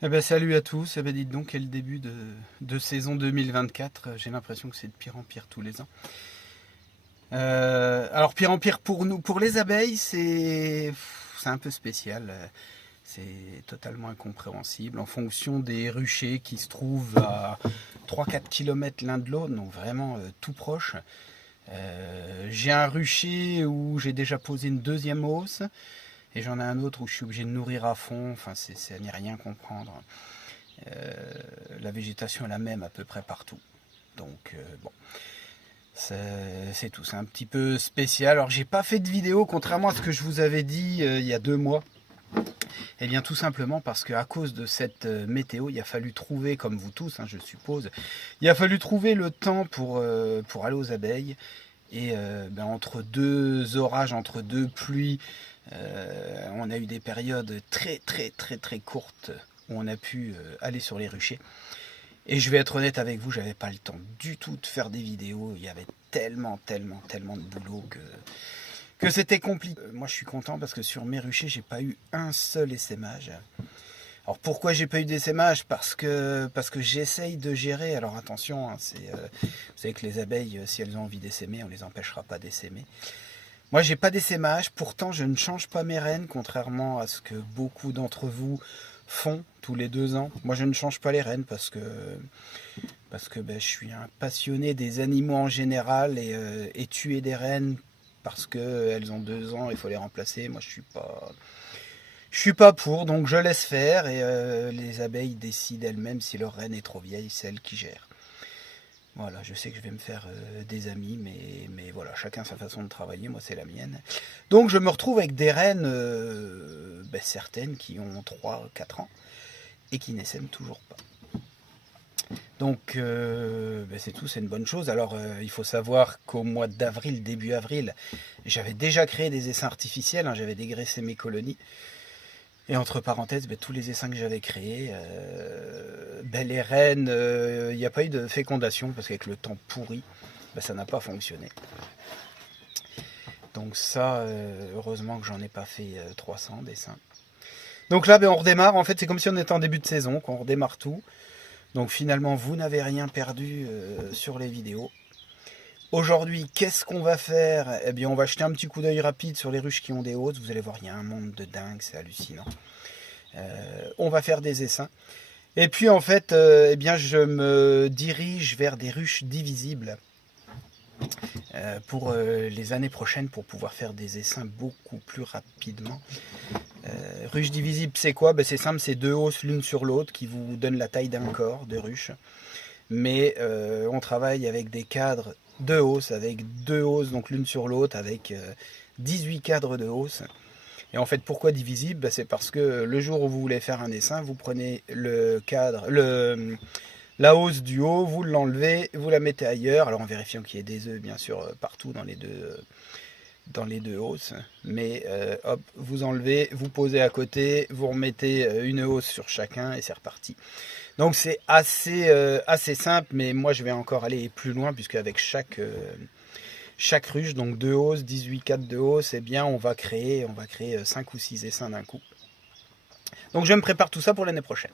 Eh ben, salut à tous, eh ben, dites donc quel début de saison 2024, j'ai l'impression que c'est de pire en pire tous les ans. Alors pire en pire pour nous, pour les abeilles, c'est un peu spécial, c'est totalement incompréhensible en fonction des ruchers qui se trouvent à 3-4 km l'un de l'autre, donc vraiment tout proche. J'ai un rucher où j'ai déjà posé une deuxième hausse et j'en ai un autre où je suis obligé de nourrir à fond, enfin c'est à n'y rien comprendre. Euh, la végétation est la même à peu près partout. Donc bon, c'est tout. C'est un petit peu spécial. Alors j'ai pas fait de vidéo, contrairement à ce que je vous avais dit il y a 2 mois. Eh bien tout simplement parce qu'à cause de cette météo, il a fallu trouver, comme vous tous, hein, je suppose, il a fallu trouver le temps pour aller aux abeilles. Et entre deux orages, entre deux pluies, on a eu des périodes très très très très courtes où on a pu aller sur les ruchers. Et je vais être honnête avec vous, j'avais pas le temps du tout de faire des vidéos. Il y avait tellement de boulot que c'était compliqué. Moi je suis content parce que sur mes ruchers, j'ai pas eu un seul essaimage. Alors pourquoi j'ai pas eu d'essaimage? Parce que j'essaye de gérer. Alors attention, hein, vous savez que les abeilles, si elles ont envie d'essaimer, on les empêchera pas d'essaimer. Moi j'ai pas d'essaimage, pourtant je ne change pas mes rennes, contrairement à ce que beaucoup d'entre vous font tous les 2 ans. Moi je ne change pas les rennes parce que je suis un passionné des animaux en général et tuer des rennes parce qu'elles ont 2 ans, il faut les remplacer. Moi je suis pas pour, donc je laisse faire et les abeilles décident elles-mêmes si leur reine est trop vieille, c'est elles qui gèrent. Voilà, je sais que je vais me faire des amis, mais voilà, chacun sa façon de travailler, moi c'est la mienne. Donc je me retrouve avec des reines, certaines qui ont 3-4 ans et qui n'essaiment toujours pas. Donc c'est tout, c'est une bonne chose. Alors il faut savoir qu'au mois d'avril, début avril, j'avais déjà créé des essaims artificiels, hein, j'avais dégraissé mes colonies. Et entre parenthèses, tous les essaims que j'avais créés, les reines, il n'y a pas eu de fécondation parce qu'avec le temps pourri, ça n'a pas fonctionné. Donc ça, heureusement que j'en ai pas fait 300 dessins. Donc là, on redémarre. En fait, c'est comme si on était en début de saison, qu'on redémarre tout. Donc finalement, vous n'avez rien perdu sur les vidéos. Aujourd'hui, qu'est-ce qu'on va faire? Eh bien, on va jeter un petit coup d'œil rapide sur les ruches qui ont des hôtes. Vous allez voir, il y a un monde de dingue, c'est hallucinant. On va faire des essaims. Et puis en fait, je me dirige vers des ruches divisibles pour les années prochaines pour pouvoir faire des essaims beaucoup plus rapidement. Ruche divisible, c'est quoi? C'est simple, c'est 2 hausses l'une sur l'autre qui vous donnent la taille d'un corps de ruche. Mais on travaille avec des cadres de hausse, avec 2 hausses, donc l'une sur l'autre, avec 18 cadres de hausse. Et en fait, pourquoi divisible? C'est parce que le jour où vous voulez faire un essaim, vous prenez le cadre, la hausse du haut, vous l'enlevez, vous la mettez ailleurs. Alors en vérifiant qu'il y ait des œufs, bien sûr, partout dans les deux hausses. Mais hop, vous enlevez, vous posez à côté, vous remettez une hausse sur chacun et c'est reparti. Donc c'est assez simple, mais moi je vais encore aller plus loin puisque avec chaque ruche, donc 2 hausses, 18 cadres de hausse, eh bien on va créer 5 ou 6 essaims d'un coup. Donc je me prépare tout ça pour l'année prochaine.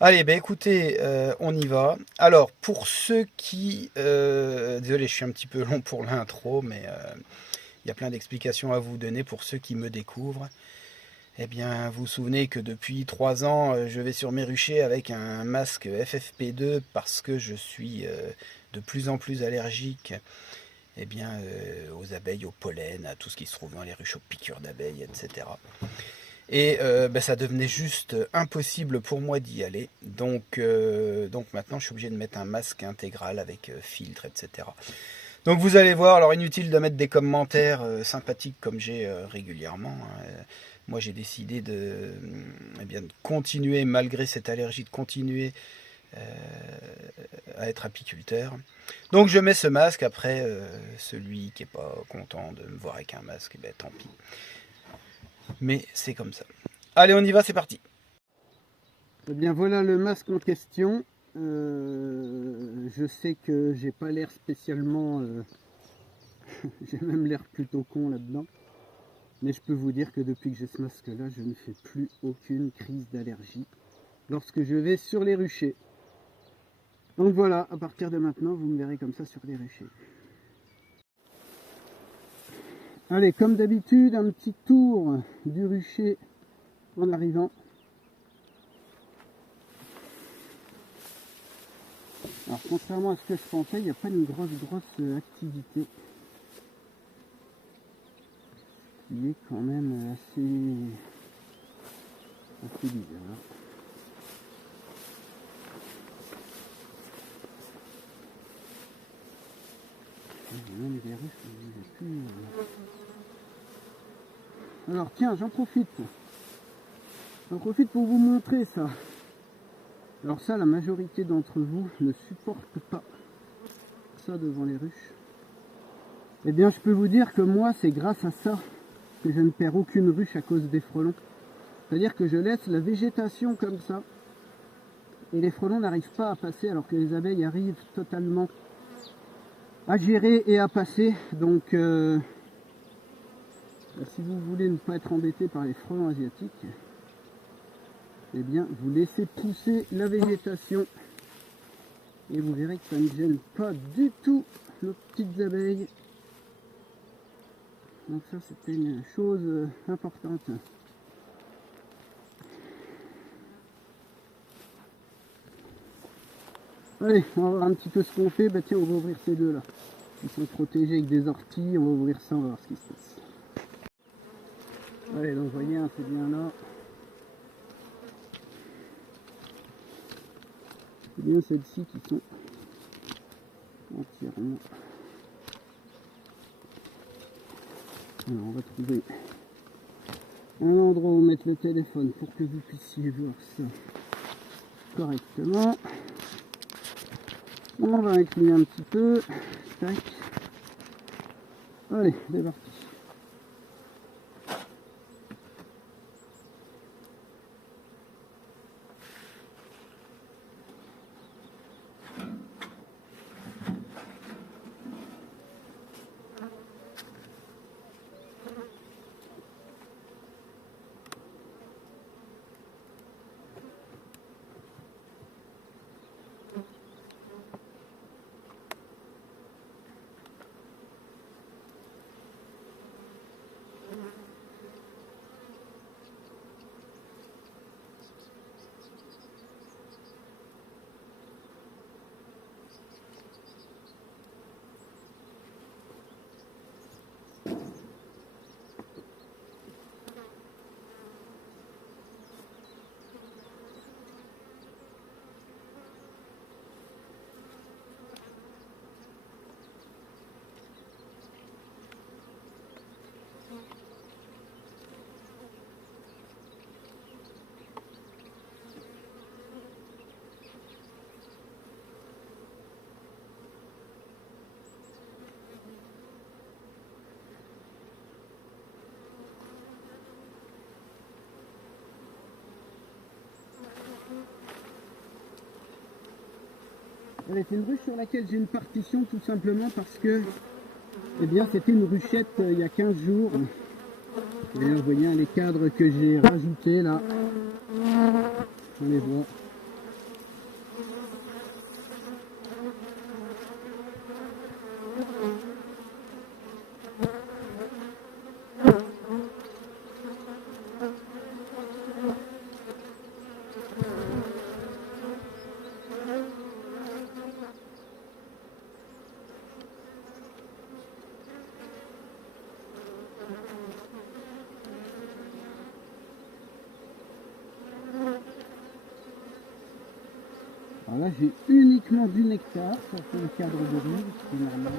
Allez, écoutez, on y va. Alors, pour ceux qui... désolé, je suis un petit peu long pour l'intro, mais il y a plein d'explications à vous donner pour ceux qui me découvrent. Eh bien, vous vous souvenez que depuis 3 ans, je vais sur mes ruchers avec un masque FFP2 parce que je suis de plus en plus allergique aux abeilles, au pollen, à tout ce qui se trouve dans les ruches, aux piqûres d'abeilles, etc. Et ça devenait juste impossible pour moi d'y aller. Donc maintenant, je suis obligé de mettre un masque intégral avec filtre, etc. Donc vous allez voir, alors inutile de mettre des commentaires sympathiques comme j'ai régulièrement. Hein. Moi j'ai décidé de continuer, malgré cette allergie, de continuer à être apiculteur. Donc je mets ce masque, après celui qui n'est pas content de me voir avec un masque, tant pis. Mais c'est comme ça. Allez, on y va, c'est parti. Eh bien voilà le masque en question. Je sais que j'ai pas l'air spécialement... j'ai même l'air plutôt con là-dedans. Mais je peux vous dire que depuis que j'ai ce masque là, je ne fais plus aucune crise d'allergie. lorsque je vais sur les ruchers. Donc voilà, à partir de maintenant, vous me verrez comme ça sur les ruchers. Allez, comme d'habitude, un petit tour du rucher en arrivant. Alors, contrairement à ce que je pensais, il n'y a pas une grosse activité. Il est quand même assez bizarre. Même des ruches, j'ai plus... Alors tiens, j'en profite pour vous montrer ça. Alors ça, la majorité d'entre vous ne supporte pas ça devant les ruches. Eh bien, je peux vous dire que moi, c'est grâce à ça que je ne perds aucune ruche à cause des frelons. C'est-à-dire que je laisse la végétation comme ça, et les frelons n'arrivent pas à passer, alors que les abeilles arrivent totalement à gérer et à passer. Donc, si vous voulez ne pas être embêté par les frelons asiatiques, eh bien, vous laissez pousser la végétation, et vous verrez que ça ne gêne pas du tout nos petites abeilles. Donc ça, c'était une chose importante. Allez, on va voir un petit peu ce qu'on fait. Bah tiens, on va ouvrir ces deux là. Ils sont protégés avec des orties. On va ouvrir ça, on va voir ce qui se passe. Allez, donc vous voyez, hein, c'est bien là. C'est bien celles-ci qui sont entièrement. Alors, on va trouver un endroit où mettre le téléphone pour que vous puissiez voir ça correctement. On va incliner un petit peu. Tac. Allez, c'est parti. Allez, c'est une ruche sur laquelle j'ai une partition tout simplement parce que eh bien, c'était une ruchette il y a 15 jours. Et là, vous voyez les cadres que j'ai rajoutés là. On les voit. Alors là, j'ai uniquement du nectar, ça fait le cadre de rive, ce qui est normal.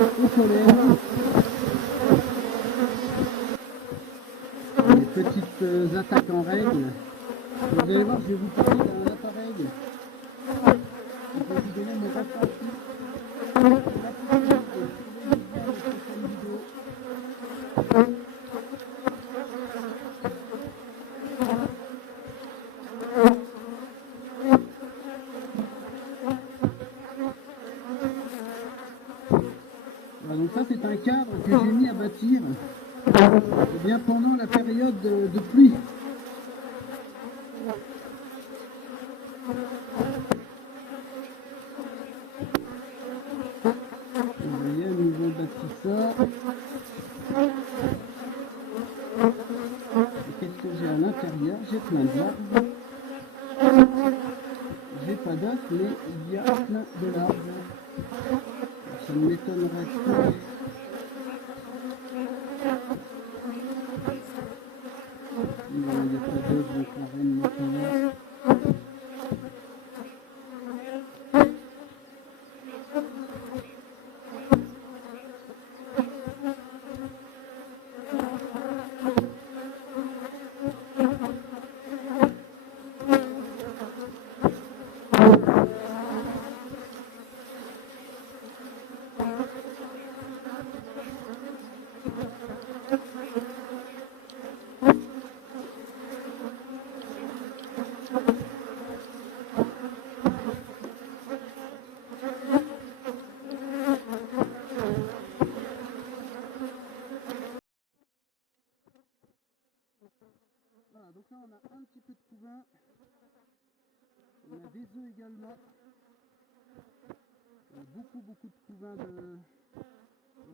au solaire. Les petites attaques en règle. Vous allez voir, je vais vous parler d'un appareil. Je vais vous donner mon ressenti. Voilà, donc ça c'est un cadre que j'ai mis à bâtir bien pendant la période de pluie. Vous voyez, à nouveau bâti ça. Et qu'est-ce que j'ai à l'intérieur? J'ai plein d'arbres. J'ai pas d'œufs, mais il y a plein de larves. Ça ne m'étonnerait pas. Non, il n'y a pas d'œufs, donc la reine n'est pas là. Voilà, donc là on a un petit peu de couvain, on a des œufs également, on a beaucoup de couvain de...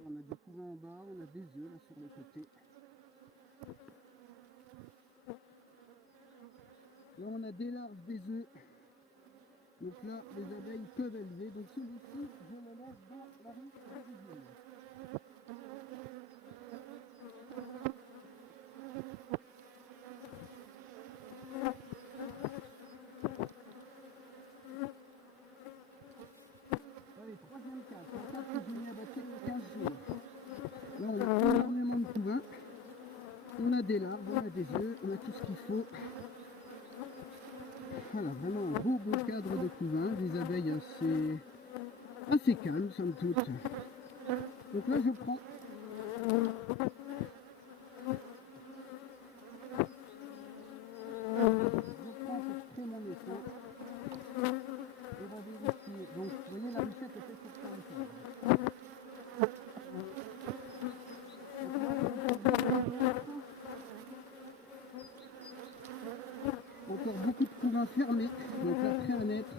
On a du couvain en bas, on a des œufs là sur le côté. Là on a des larves, des œufs, donc là les abeilles peuvent élever, donc celui-ci je le laisse dans la ruche d'origine. Allez, troisième cas, c'est un cas que j'ai mis à bâtir il y a 15 jours. Là on a énormément de couvain, on a des larves, on a des œufs, on a tout ce qu'il faut. Voilà, vraiment un beau cadre de couvain, des abeilles assez calmes somme toute. Donc là je prends pour créer mon essaim. On va vérifier. Donc vous voyez la ruchette est faite pour ça. Encore beaucoup de couvain fermé, donc là prêt à naître.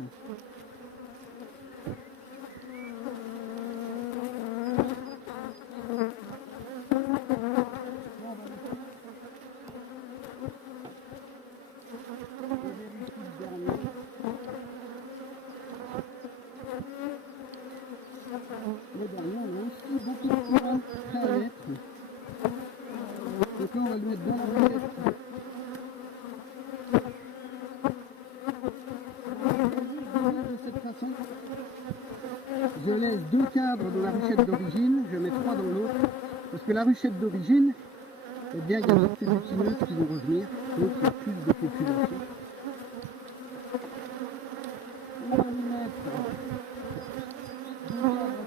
Le dernier, on a aussi beaucoup de couvain prêt à naître. Donc là on va le mettre dans la ruchette. De cette façon, je laisse 2 cadres dans la ruchette d'origine, je mets 3 dans l'autre, parce que la ruchette d'origine, eh bien il y a toutes ces butineuses qui vont revenir, donc il y a plus de population. On va lui mettre 2 cadres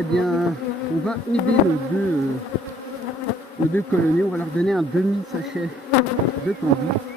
eh bien, on va aider nos deux colonies. On va leur donner un demi-sachet de cambis.